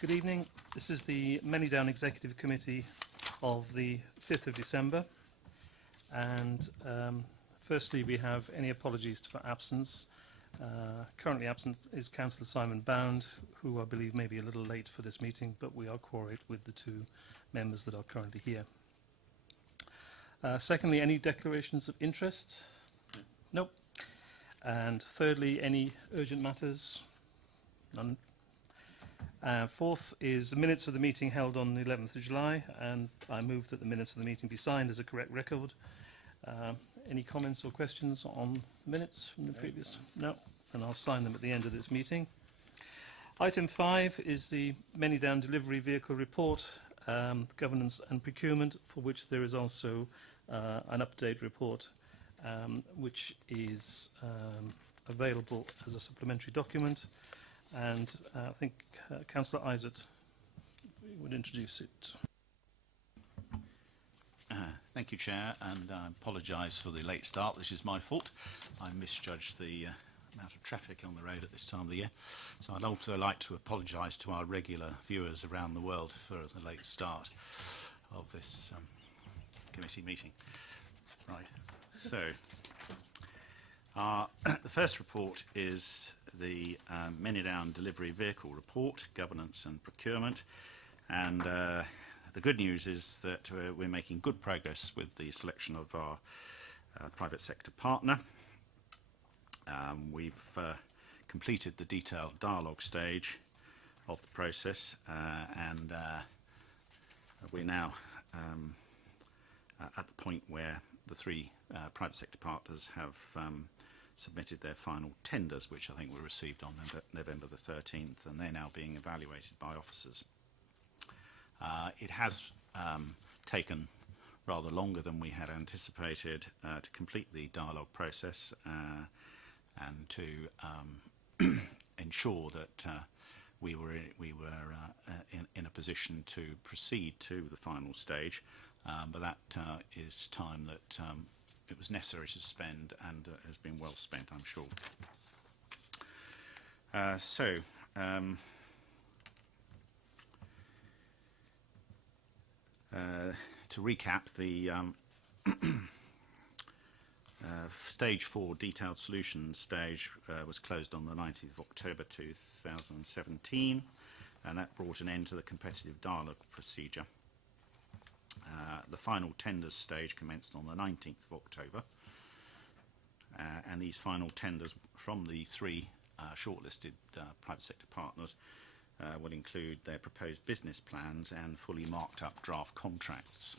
Good evening. This is the Manydown Executive Committee of the 5th of December. And firstly, we have any apologies for absence. Currently absent is Councillor Simon Bound, who I believe may be a little late for this meeting, but we are quorate with the two members that are currently here. Secondly, any declarations of interest? Nope. And thirdly, any urgent matters? None. Fourth is the minutes of the meeting held on the 11th of July, and I move that the minutes of the meeting be signed as a correct record. Any comments or questions on minutes from the previous? No. And I'll sign them at the end of this meeting. Item 5 is the Manydown Delivery Vehicle Report, Governance and Procurement, for which there is also an update report, which is available as a supplementary document. And I think Councillor Isett would introduce it. Thank you, Chair, and I apologise for the late start. This is my fault. I misjudged the amount of traffic on the road at this time of the year. So I'd also like to apologise to our regular viewers around the world for the late start of this committee meeting. Right, so the first report is the Manydown Delivery Vehicle Report, Governance and Procurement, and the good news is that we're making good progress with the selection of our private sector partner. We've completed the detailed dialogue stage of the process, and we're now at the point where the three private sector partners have submitted their final tenders, which I think were received on November the 13th, and they're now being evaluated by officers. It has taken rather longer than we had anticipated to complete the dialogue process and to ensure that we were in a position to proceed to the final stage, but that is time that it was necessary to spend, and has been well spent, I'm sure. To recap, the Stage 4 Detailed Solutions stage was closed on the 19th of October 2017, and that brought an end to the competitive dialogue procedure. The final tenders stage commenced on the 19th of October, and these final tenders from the three shortlisted private sector partners will include their proposed business plans and fully marked up draft contracts.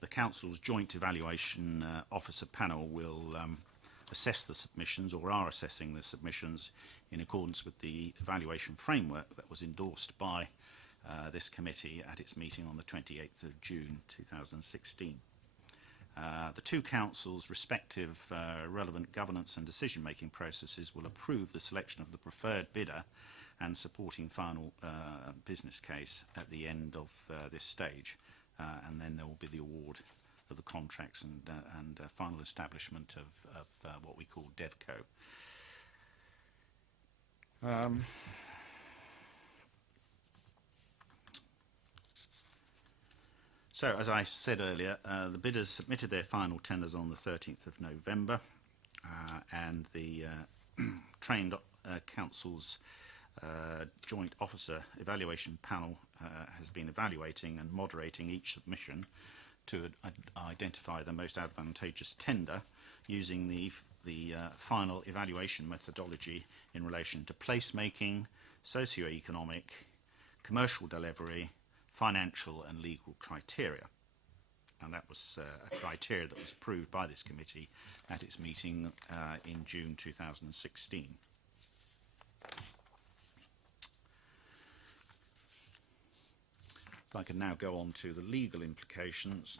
The Council's Joint Evaluation Officer panel will assess the submissions, or are assessing the submissions, in accordance with the evaluation framework that was endorsed by this committee at its meeting on the 28th of June 2016. The two councils' respective relevant governance and decision-making processes will approve the selection of the preferred bidder and supporting final business case at the end of this stage, and then there will be the award of the contracts and final establishment of what we call DevCo. So, as I said earlier, the bidders submitted their final tenders on the 13th of November, and the trained Council's Joint Officer Evaluation Panel has been evaluating and moderating each submission to identify the most advantageous tender using the final evaluation methodology in relation to placemaking, socio-economic, commercial delivery, financial and legal criteria. And that was a criteria that was approved by this committee at its meeting in June 2016. If I can now go on to the legal implications.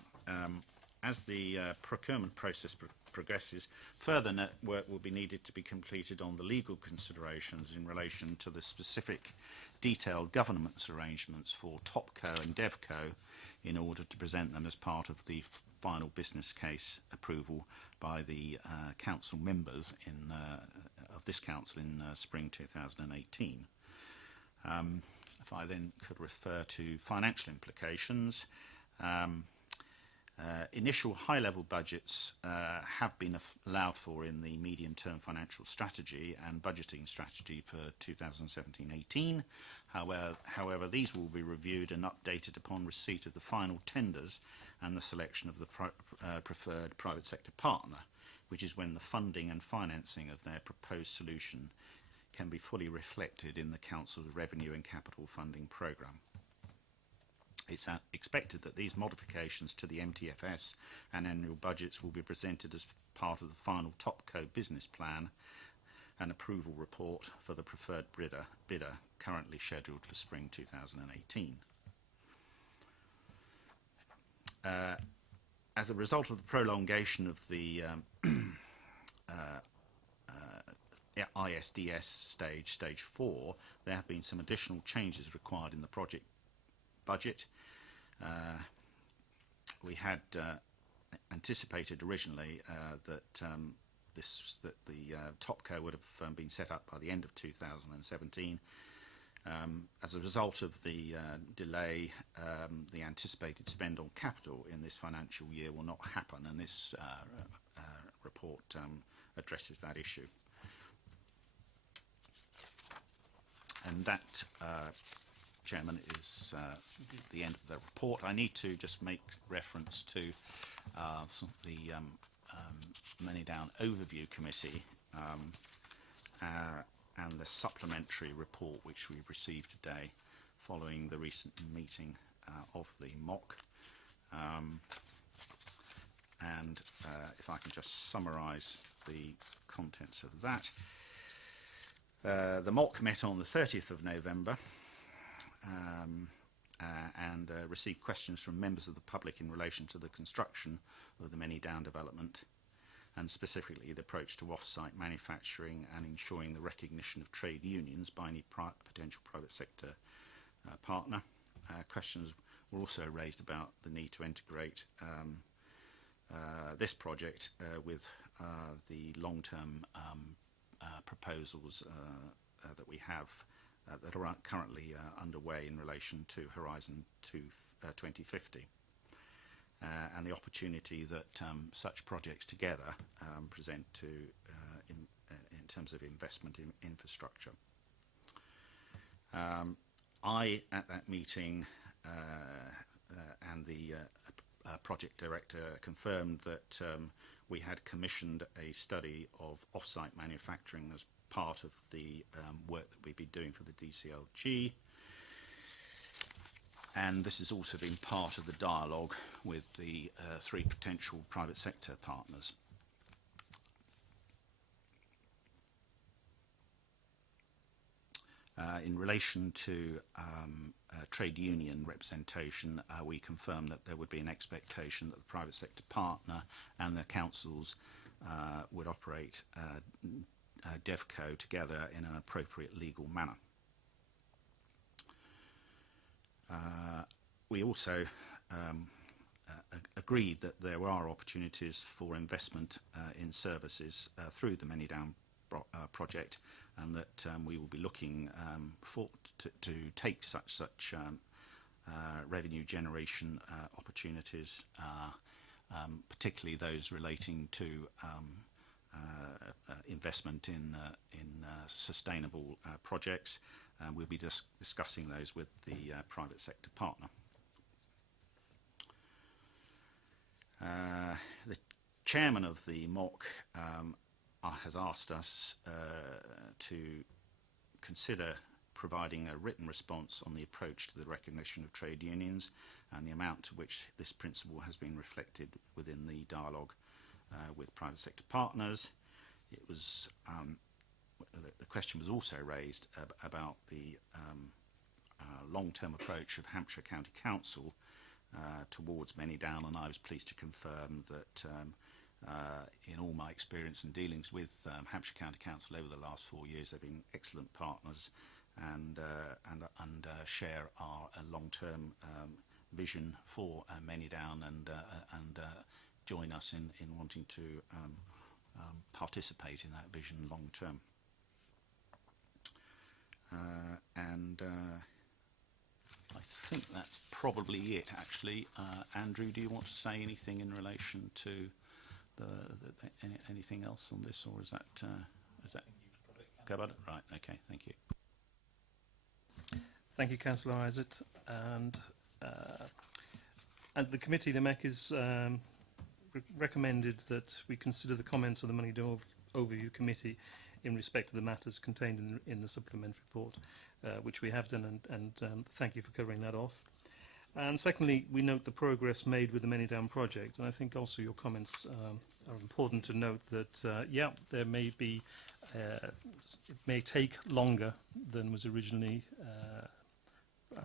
As the procurement process progresses, further work will be needed to be completed on the legal considerations in relation to the specific detailed governance arrangements for TopCo and DevCo in order to present them as part of the final business case approval by the council members of this council in spring 2018. If I then could refer to financial implications, initial high-level budgets have been allowed for in the medium-term financial strategy and budgeting strategy for 2017-18. However, these will be reviewed and updated upon receipt of the final tenders and the selection of the preferred private sector partner, which is when the funding and financing of their proposed solution can be fully reflected in the Council's revenue and capital funding programme. It's expected that these modifications to the MTFS and annual budgets will be presented as part of the final Topco business plan and approval report for the preferred bidder currently scheduled for spring 2018. As a result of the prolongation of the ISDS stage 4, there have been some additional changes required in the project budget. We had anticipated originally that the Topco would have been set up by the end of 2017. As a result of the delay, the anticipated spend on capital in this financial year will not happen, and this report addresses that issue. And that, Chairman, is the end of the report. I need to just make reference to the Manydown Overview Committee and the supplementary report which we've received today following the recent meeting of the MOC. And if I can just summarise the contents of that. The MOC met on the 30th of November and received questions from members of the public in relation to the construction of the Manydown development, and specifically the approach to off-site manufacturing and ensuring the recognition of trade unions by any potential private sector partner. Questions were also raised about the need to integrate this project with the long-term proposals that we have that are currently underway in relation to Horizon 2050. And the opportunity that such projects together present to in terms of investment in infrastructure. I, at that meeting, and the project director confirmed that we had commissioned a study of off-site manufacturing as part of the work that we've been doing for the DCLG. And this has also been part of the dialogue with the 3 potential private sector partners. In relation to trade union representation, we confirmed that there would be an expectation that the private sector partner and the councils would operate DevCo together in an appropriate legal manner. We also agreed that there are opportunities for investment in services through the Manydown project, and that we will be looking to take such revenue generation opportunities, particularly those relating to investment in sustainable projects. We'll be discussing those with the private sector partner. The chairman of the MOC has asked us to consider providing a written response on the approach to the recognition of trade unions and the amount to which this principle has been reflected within the dialogue with private sector partners. It was the question was also raised about the long-term approach of Hampshire County Council towards Manydown, and I was pleased to confirm that in all my experience and dealings with Hampshire County Council over the last 4 years, they've been excellent partners and share our long-term vision for Manydown and join us in wanting to participate in that vision long-term. and I think that's probably it, actually. Andrew, do you want to say anything in relation to anything else on this, or is that covered? Right. Okay. Thank you. Thank you, Councillor Isaac. And the committee, the MEC, is recommended that we consider the comments of the Manydown Overview Committee in respect to the matters contained in the supplementary report, which we have done, and thank you for covering that off. And secondly, we note the progress made with the Manydown project, and I think also your comments are important to note that, yeah, there may be, it may take longer than was originally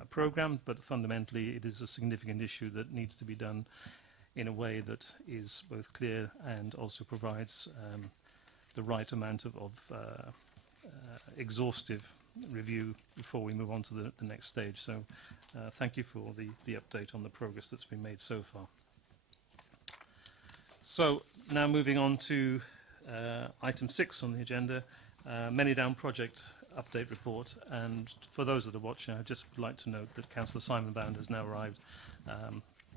programmed, but fundamentally it is a significant issue that needs to be done in a way that is both clear and also provides the right amount of exhaustive review before we move on to the next stage. So thank you for the update on the progress that's been made so far. So now moving on to item 6 on the agenda, Manydown project update report. And for those that are watching, I just would like to note that Councillor Simon Bound has now arrived,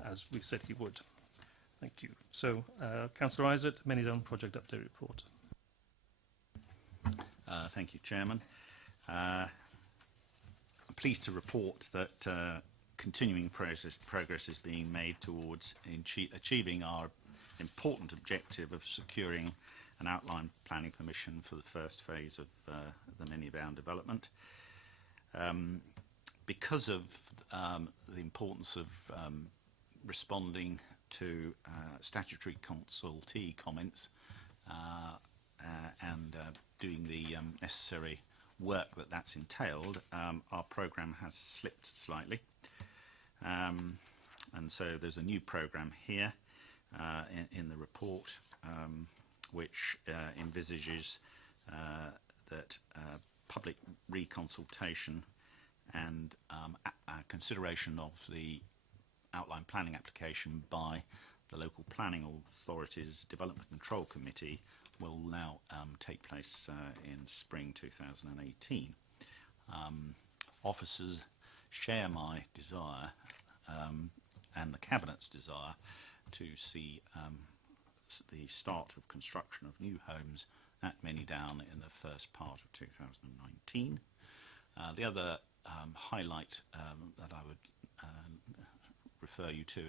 as we said he would. Thank you. So, Councillor Isaac, Manydown project update report. Thank you, Chairman. I'm pleased to report that continuing progress is being made towards achieving our important objective of securing an outline planning permission for the first phase of the Manydown development. Because of the importance of responding to statutory consultee comments and doing the necessary work that's entailed, our programme has slipped slightly. And so there's a new programme here in the report which envisages that public reconsultation and consideration of the outline planning application by the local planning authority's development control committee will now take place in spring 2018. Officers share my desire and the Cabinet's desire to see the start of construction of new homes at Manydown in the first part of 2019. The other highlight that I would refer you to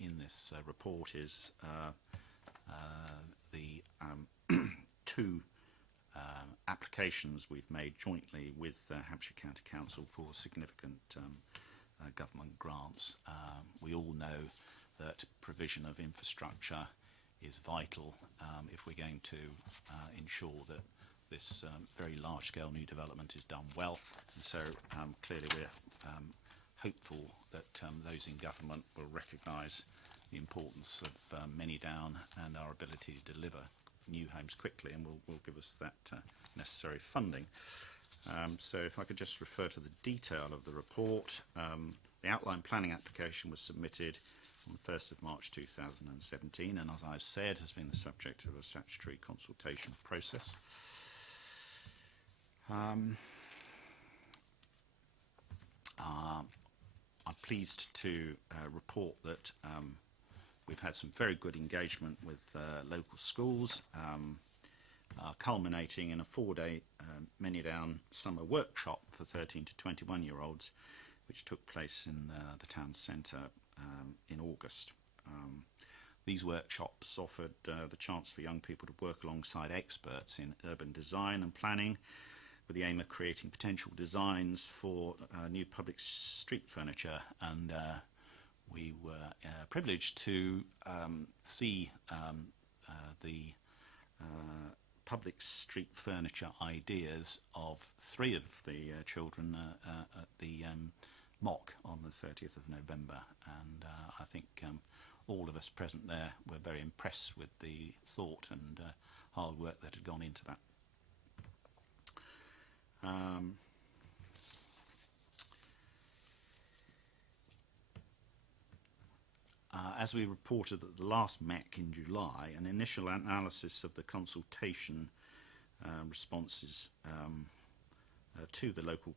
in this report is the two applications we've made jointly with Hampshire County Council for significant government grants. We all know that provision of infrastructure is vital if we're going to ensure that this very large-scale new development is done well. And so clearly we're hopeful that those in government will recognise the importance of Manydown and our ability to deliver new homes quickly, and will give us that necessary funding. So if I could just refer to the detail of the report. The outline planning application was submitted on the 1st of March 2017, and as I've said, has been the subject of a statutory consultation process. I'm pleased to report that we've had some very good engagement with local schools, culminating in a 4-day Manydown summer workshop for 13 to 21-year-olds, which took place in the town centre in August. These workshops offered the chance for young people to work alongside experts in urban design and planning, with the aim of creating potential designs for new public street furniture. And we were privileged to see the public street furniture ideas of 3 of the children at the mock on the 30th of November. And I think all of us present there were very impressed with the thought and hard work that had gone into that. As we reported at the last MEC in July, an initial analysis of the consultation responses to the local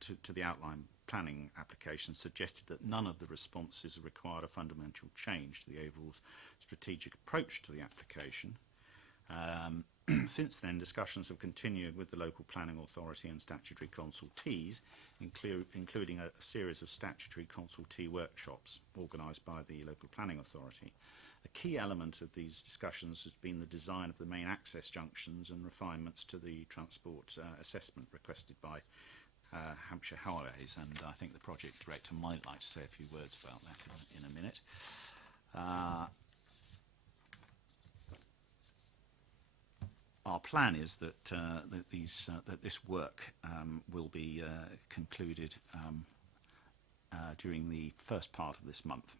to the outline planning application suggested that none of the responses required a fundamental change to the overall strategic approach to the application. Since then, discussions have continued with the local planning authority and statutory consultees, including a series of statutory consultee workshops organised by the local planning authority. A key element of these discussions has been the design of the main access junctions and refinements to the transport assessment requested by Hampshire Highways, and I think the project director might like to say a few words about that in a minute. Our plan is that that this work will be concluded during the first part of this month.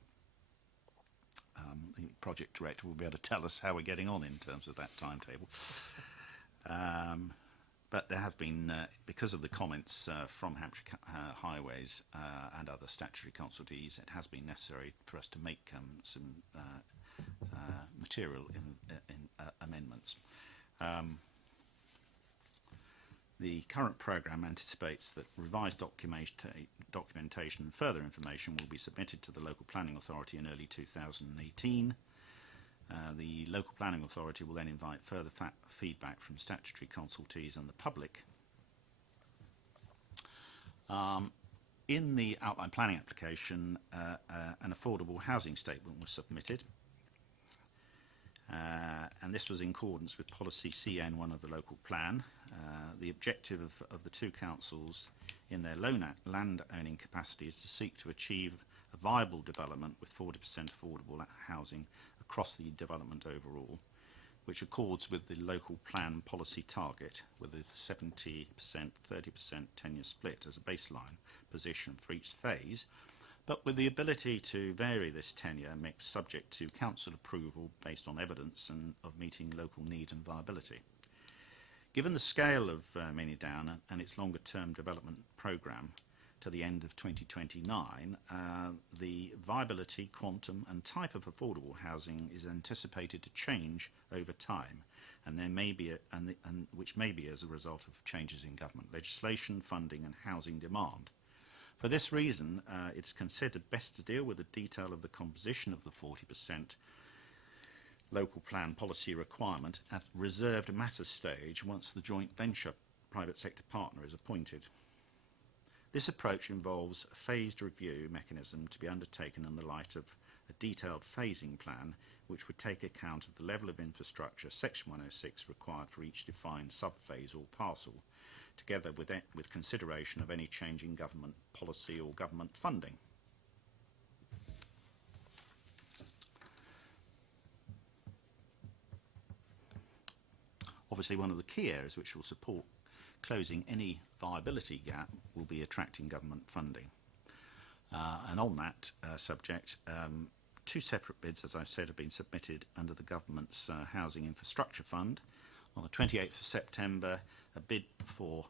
The project director will be able to tell us how we're getting on in terms of that timetable. But there have been, because of the comments from Hampshire Highways and other statutory consultees, it has been necessary for us to make some material amendments. The current programme anticipates that revised documentation and further information will be submitted to the local planning authority in early 2018. The local planning authority will then invite further feedback from statutory consultees and the public. In the outline planning application, an affordable housing statement was submitted, and this was in accordance with policy CN1 of the local plan. The objective of the two councils in their land owning capacity is to seek to achieve a viable development with 40% affordable housing across the development overall, which accords with the local plan policy target with a 70%, 30% tenure split as a baseline position for each phase, but with the ability to vary this tenure mix subject to council approval based on evidence and of meeting local need and viability. Given the scale of Manydown and its longer term development programme to the end of 2029, the viability, quantum and type of affordable housing is anticipated to change over time, and there may be which may be as a result of changes in government legislation, funding and housing demand. For this reason, it's considered best to deal with the detail of the composition of the 40% local plan policy requirement at reserved matters stage once the joint venture private sector partner is appointed. This approach involves a phased review mechanism to be undertaken in the light of a detailed phasing plan which would take account of the level of infrastructure Section 106 required for each defined sub-phase or parcel, together with consideration of any change in government policy or government funding. Obviously, one of the key areas which will support closing any viability gap will be attracting government funding. And on that subject, two separate bids, as I've said, have been submitted under the government's Housing Infrastructure Fund. On the 28th of September, a bid for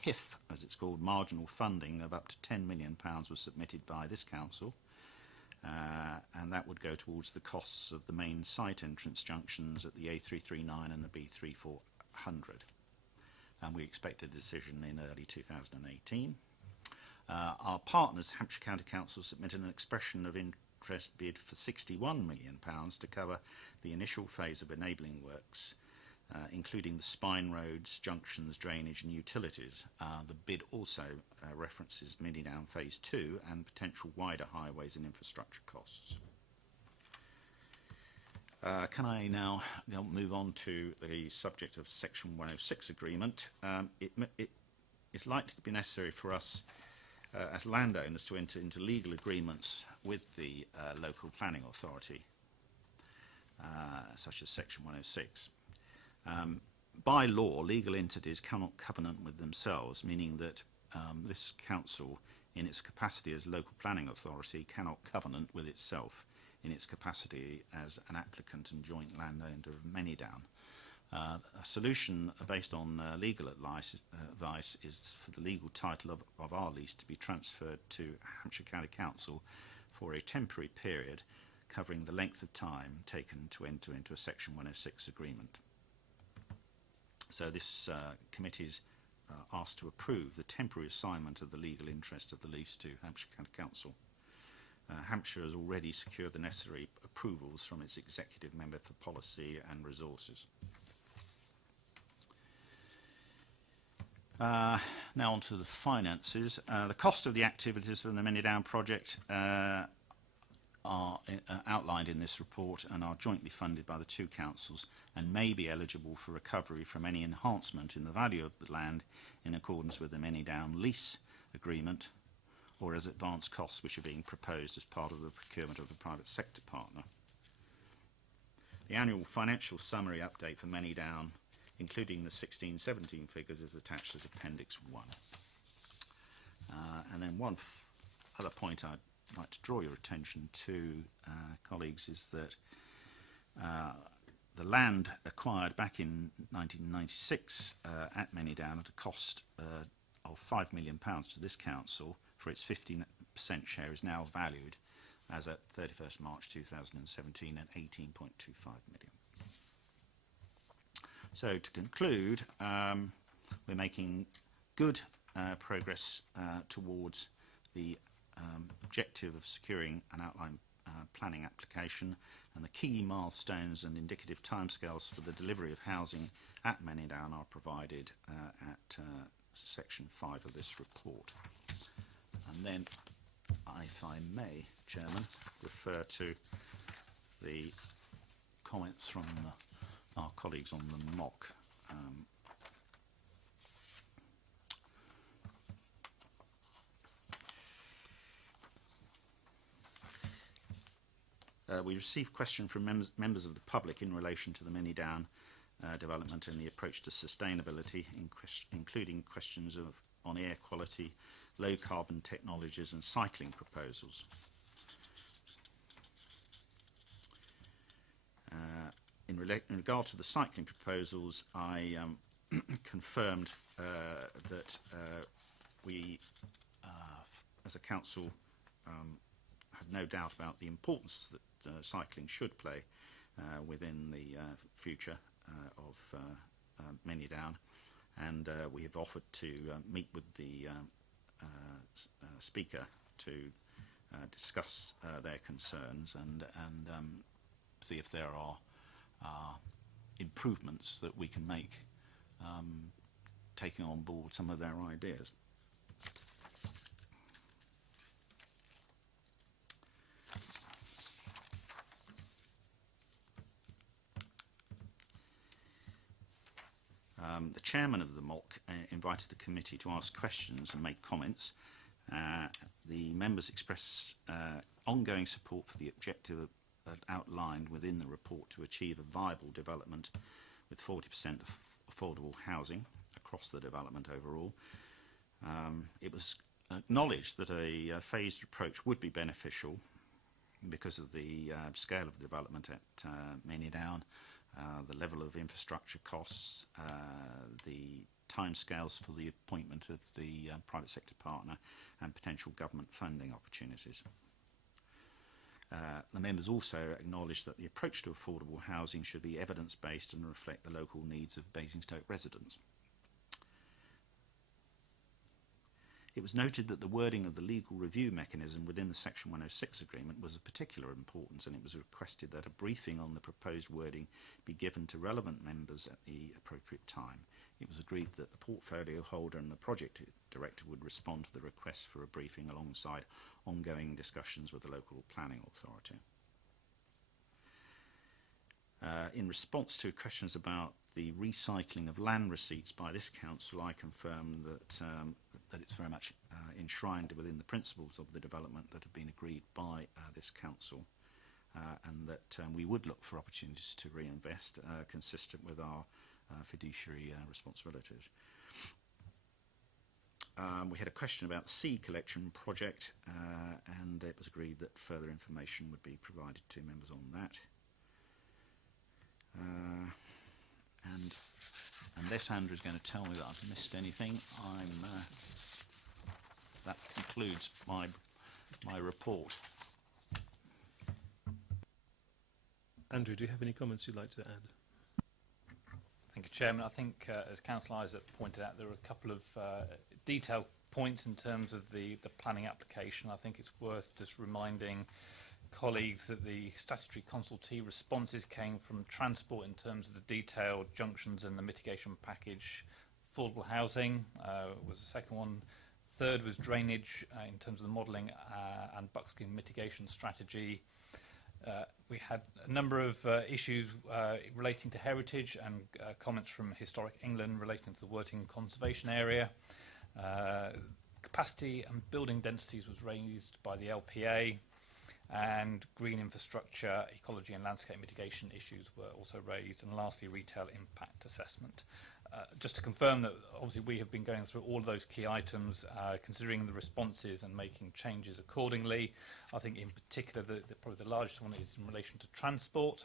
HIF, as it's called, marginal funding of up to £10 million was submitted by this council, and that would go towards the costs of the main site entrance junctions at the A339 and the B3400. And we expect a decision in early 2018. Our partners, Hampshire County Council, submitted an expression of interest bid for £61 million to cover the initial phase of enabling works, including the spine roads, junctions, drainage and utilities. The bid also references Manydown Phase 2 and potential wider highways and infrastructure costs. Can I now move on to the subject of Section 106 agreement? It is likely to be necessary for us as landowners to enter into legal agreements with the local planning authority, such as Section 106. By law, legal entities cannot covenant with themselves, meaning that this council, in its capacity as local planning authority, cannot covenant with itself in its capacity as an applicant and joint landowner of Manydown. A solution based on legal advice is for the legal title of our lease to be transferred to Hampshire County Council for a temporary period covering the length of time taken to enter into a Section 106 agreement. So this committee's asked to approve the temporary assignment of the legal interest of the lease to Hampshire County Council. Hampshire has already secured the necessary approvals from its executive member for policy and resources. Now on to the finances. The cost of the activities for the Manydown project are outlined in this report and are jointly funded by the two councils and may be eligible for recovery from any enhancement in the value of the land in accordance with the Manydown lease agreement or as advance costs which are being proposed as part of the procurement of a private sector partner. The annual financial summary update for Manydown, including the 16-17 figures, is attached as Appendix 1. And then one other point I'd like to draw your attention to, colleagues, is that the land acquired back in 1996 at Manydown at a cost of £5 million to this council for its 15% share is now valued as at 31st March 2017 at £18.25 million. So to conclude, we're making good progress towards the objective of securing an outline planning application, and the key milestones and indicative timescales for the delivery of housing at Manydown are provided at section 5 of this report. And then, if I may, Chairman, refer to the comments from our colleagues on the mock. We received questions from members of the public in relation to the Manydown development and the approach to sustainability, including questions on air quality, low carbon technologies and cycling proposals. In regard to the cycling proposals, I confirmed that we, as a council, had no doubt about the importance that cycling should play within the future of Manydown, and we have offered to meet with the speaker to discuss their concerns and see if there are improvements that we can make, taking on board some of their ideas. The chairman of the MOC invited the committee to ask questions and make comments. The members expressed ongoing support for the objective outlined within the report to achieve a viable development with 40% affordable housing across the development overall. It was acknowledged that a phased approach would be beneficial because of the scale of the development at Manydown, the level of infrastructure costs, the timescales for the appointment of the private sector partner, and potential government funding opportunities. The members also acknowledged that the approach to affordable housing should be evidence-based and reflect the local needs of Basingstoke residents. It was noted that the wording of the legal review mechanism within the Section 106 agreement was of particular importance, and it was requested that a briefing on the proposed wording be given to relevant members at the appropriate time. It was agreed that the portfolio holder and the project director would respond to the request for a briefing alongside ongoing discussions with the local planning authority. In response to questions about the recycling of land receipts by this council, I confirmed that it's very much enshrined within the principles of the development that have been agreed by this council, and that we would look for opportunities to reinvest consistent with our fiduciary responsibilities. We had a question about the seed collection project, and it was agreed that further information would be provided to members on that. And unless Andrew is going to tell me that I've missed anything, that concludes my report. Andrew, do you have any comments you'd like to add? Thank you, Chairman. I think, as Councillor Isaac pointed out, there are a couple of detailed points in terms of the planning application. I think it's worth just reminding colleagues that the statutory consultee responses came from transport in terms of the detailed junctions and the mitigation package. Affordable housing was the second one. Third was drainage in terms of the modelling and buckskin mitigation strategy. We had a number of issues relating to heritage and comments from Historic England relating to the Worthing Conservation Area. Capacity and building densities was raised by the LPA, and green infrastructure, ecology and landscape mitigation issues were also raised, and lastly retail impact assessment. Just to confirm that obviously we have been going through all of those key items, considering the responses and making changes accordingly. I think in particular probably the largest one is in relation to transport.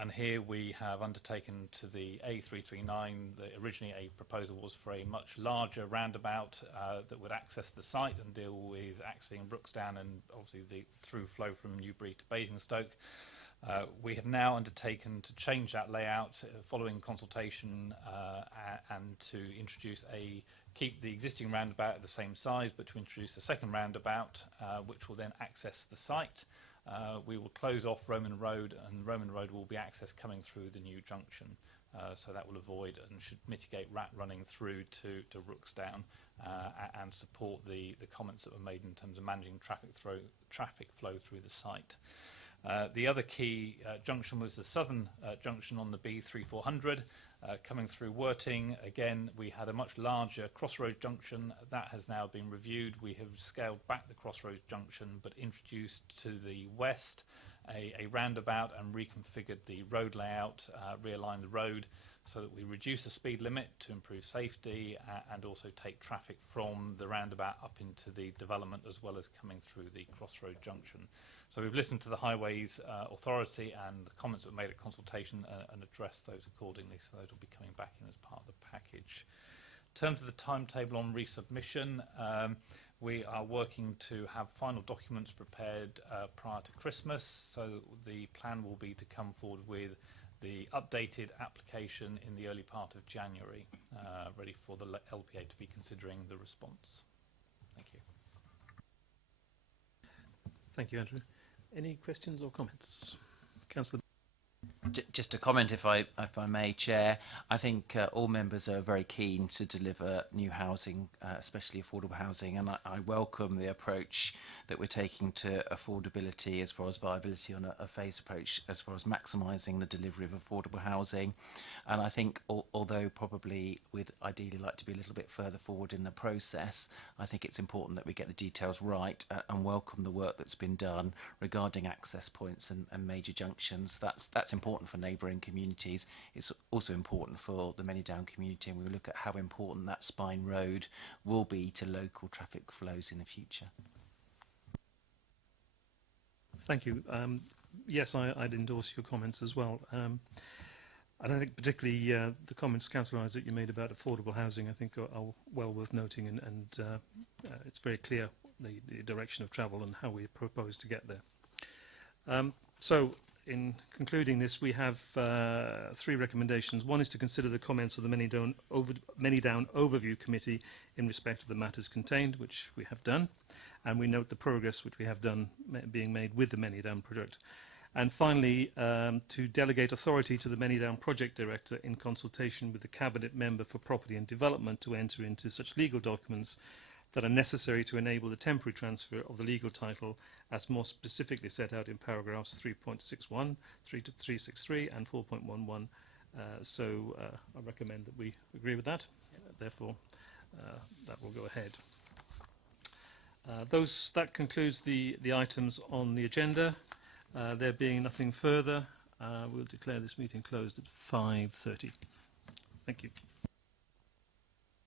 And here we have undertaken to the A339, originally a proposal was for a much larger roundabout that would access the site and deal with accessing Brooksdown and obviously the through flow from Newbury to Basingstoke. We have now undertaken to change that layout following consultation and to keep the existing roundabout at the same size, but to introduce a second roundabout which will then access the site. We will close off Roman Road, and Roman Road will be accessed coming through the new junction. So that will avoid and should mitigate rat running through to Rooksdown and support the comments that were made in terms of managing traffic flow through the site. The other key junction was the southern junction on the B3400 coming through Worthing. Again, we had a much larger crossroads junction. That has now been reviewed. We have scaled back the crossroads junction but introduced to the west a roundabout and reconfigured the road layout, realigned the road so that we reduce the speed limit to improve safety and also take traffic from the roundabout up into the development as well as coming through the crossroad junction. So we've listened to the Highways Authority and the comments that were made at consultation and addressed those accordingly, so those will be coming back in as part of the package. In terms of the timetable on resubmission, we are working to have final documents prepared prior to Christmas, so the plan will be to come forward with the updated application in the early part of January, ready for the LPA to be considering the response. Thank you. Thank you, Andrew. Any questions or comments? Councillor. Just a comment, if I may, Chair. I think all members are very keen to deliver new housing, especially affordable housing, and I welcome the approach that we're taking to affordability as far as viability on a phased approach as far as maximising the delivery of affordable housing. And I think although probably we'd ideally like to be a little bit further forward in the process, I think it's important that we get the details right and welcome the work that's been done regarding access points and major junctions. That's important for neighbouring communities. It's also important for the Manydown community, and we look at how important that spine road will be to local traffic flows in the future. Thank you. Yes, I'd endorse your comments as well. I don't think particularly the comments, Councillor Isaac, you made about affordable housing, I think are well worth noting, and it's very clear the direction of travel and how we propose to get there. So, in concluding this, we have three recommendations. One is to consider the comments of the Manydown Overview Committee in respect of the matters contained, which we have done, and we note the progress which we have done being made with the Manydown project. And finally, to delegate authority to the Manydown Project Director in consultation with the Cabinet Member for Property and Development to enter into such legal documents that are necessary to enable the temporary transfer of the legal title as more specifically set out in paragraphs 3.61, 3.363 and 4.11. So I recommend that we agree with that. Therefore, that will go ahead. That concludes the items on the agenda. There being nothing further, we'll declare this meeting closed at 5:30. Thank you.